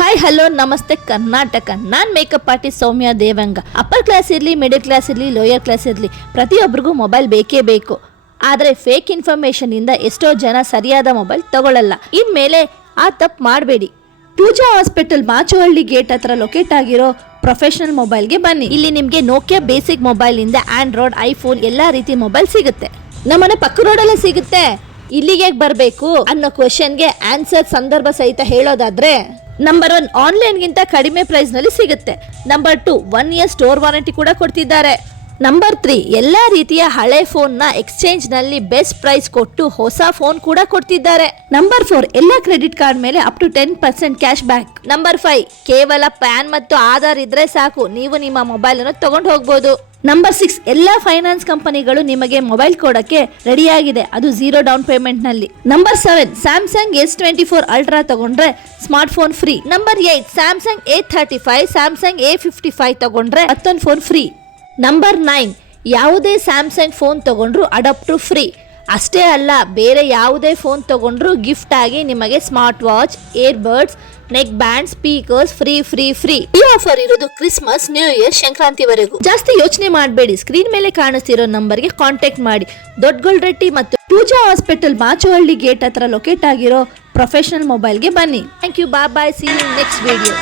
Hi hello ನಮಸ್ತೆ ಕರ್ನಾಟಕ. ನಾನು makeup artist ಸೌಮ್ಯ ದೇವಂಗ. Upper class ಇರಲಿ, ಮಿಡಲ್ ಕ್ಲಾಸ್ ಇರಲಿ, ಲೋಯರ್ ಕ್ಲಾಸ್ ಇರಲಿ, ಪ್ರತಿಯೊಬ್ಬರಿಗೂ ಮೊಬೈಲ್ ಬೇಕೇ ಬೇಕು. ಆದರೆ ಫೇಕ್ ಇನ್ಫಾರ್ಮೇಷನ್ ಇಂದ ಎಷ್ಟೋ ಜನ ಸರಿಯಾದ ಮೊಬೈಲ್ ತಗೊಳ್ಳಲ್ಲ. ಇನ್ಮೇಲೆ ಆ ತಪ್ಪು ಮಾಡಬೇಡಿ. ಪೂಜಾ ಹಾಸ್ಪಿಟಲ್ ಮಾಚುಹಳ್ಳಿ ಗೇಟ್ ಹತ್ರ ಲೊಕೇಟ್ ಆಗಿರೋ ಪ್ರೊಫೆಷನಲ್ ಮೊಬೈಲ್ಗೆ ಬನ್ನಿ. ಇಲ್ಲಿ ನಿಮಗೆ ನೋಕಿಯಾ ಬೇಸಿಕ್ ಮೊಬೈಲ್ ಇಂದ ಆಂಡ್ರಾಯ್ಡ್, ಐಫೋನ್ ಎಲ್ಲಾ ರೀತಿ ಮೊಬೈಲ್ ಸಿಗುತ್ತೆ. ನಮ್ಮನೆ ಪಕ್ಕ ರೋಡಲ್ಲೇ ಸಿಗುತ್ತೆ. ಇಲ್ಲಿಗೆ ಬರಬೇಕು ಅನ್ನೋ ಕ್ವೆಶ್ಚನ್ಗೆ ಆನ್ಸರ್ ಸಂದರ್ಭ ಸಹಿತ ಹೇಳೋದಾದ್ರೆ, ನಂಬರ್ 1 ಆನ್ಲೈನ್ಗಿಂತ ಕಡಿಮೆ ಪ್ರೈಸ್ ನಲ್ಲಿ ಸಿಗುತ್ತೆ. ನಂಬರ್ 2 1 ಇಯರ್ ಸ್ಟೋರ್ ವಾರಂಟಿ ಕೂಡ ಕೊಡ್ತಿದ್ದಾರೆ. ನಂಬರ್ 3 ಎಲ್ಲಾ ರೀತಿಯ ಹಳೆ ಫೋನ್ ನ ಎಕ್ಸ್ಚೇಂಜ್ ನಲ್ಲಿ ಬೆಸ್ಟ್ ಪ್ರೈಸ್ ಕೊಟ್ಟು ಹೊಸ ಫೋನ್ ಕೂಡ ಕೊಡ್ತಿದ್ದಾರೆ. ನಂಬರ್ 4 ಎಲ್ಲಾ ಕ್ರೆಡಿಟ್ ಕಾರ್ಡ್ ಮೇಲೆ up to 10% cash back. Number 5 ಕೇವಲ ಪ್ಯಾನ್ ಮತ್ತು ಆಧಾರ್ ಇದ್ರೆ ಸಾಕು, ನೀವು ನಿಮ್ಮ ಮೊಬೈಲ್ ಅನ್ನು ತಗೊಂಡು ಹೋಗಬಹುದು. ನಂಬರ್ 6 ಎಲ್ಲಾ ಫೈನಾನ್ಸ್ ಕಂಪನಿಗಳು ನಿಮಗೆ ಮೊಬೈಲ್ ಕೊಡಕ್ಕೆ ರೆಡಿಯಾಗಿದೆ, ಅದು 0 ಡೌನ್ ಪೇಮೆಂಟ್ ನಲ್ಲಿ. ನಂಬರ್ 7 ಸ್ಯಾಮ್ಸಂಗ್ S24 ಅಲ್ಟ್ರಾ ತಗೊಂಡ್ರೆ smart phone free. Number 8 Samsung A35, Samsung A55 ತಗೊಂಡ್ರೆ ಮತ್ತೊಂದು ಫೋನ್ ಫ್ರೀ. ನಂಬರ್ 9 ಯಾವುದೇ ಸ್ಯಾಮ್ಸಂಗ್ ಫೋನ್ ತಗೊಂಡ್ರು ಅಡಾಪ್ಟರ್ ಫ್ರೀ. ಅಷ್ಟೇ ಅಲ್ಲ, ಬೇರೆ ಯಾವುದೇ ಫೋನ್ ತಗೊಂಡ್ರು ಗಿಫ್ಟ್ ಆಗಿ ನಿಮಗೆ smart watch, earbuds, neck band, speakers free. ಈ ಆಫರ್ ಇರೋದು ಕ್ರಿಸ್ಮಸ್, ನ್ಯೂ ಇಯರ್, ಸಂಕ್ರಾಂತಿವರೆಗೂ. ಜಾಸ್ತಿ ಯೋಚನೆ ಮಾಡಬೇಡಿ, ಸ್ಕ್ರೀನ್ ಮೇಲೆ ಕಾಣಿಸ್ತಿರೋ ನಂಬರ್ಗೆ ಕಾಂಟ್ಯಾಕ್ಟ್ ಮಾಡಿ. ದೊಡ್ಡಗೊಳ್ರೆಟ್ಟಿ ಮತ್ತು ಪೂಜಾ ಹಾಸ್ಪಿಟಲ್ ಮಾಚುಹಳ್ಳಿ ಗೇಟ್ ಹತ್ರ ಲೊಕೇಟ್ ಆಗಿರೋ ಪ್ರೊಫೆಷನಲ್ ಮೊಬೈಲ್ಗೆ ಬನ್ನಿ. Thank you, bye, see you next video.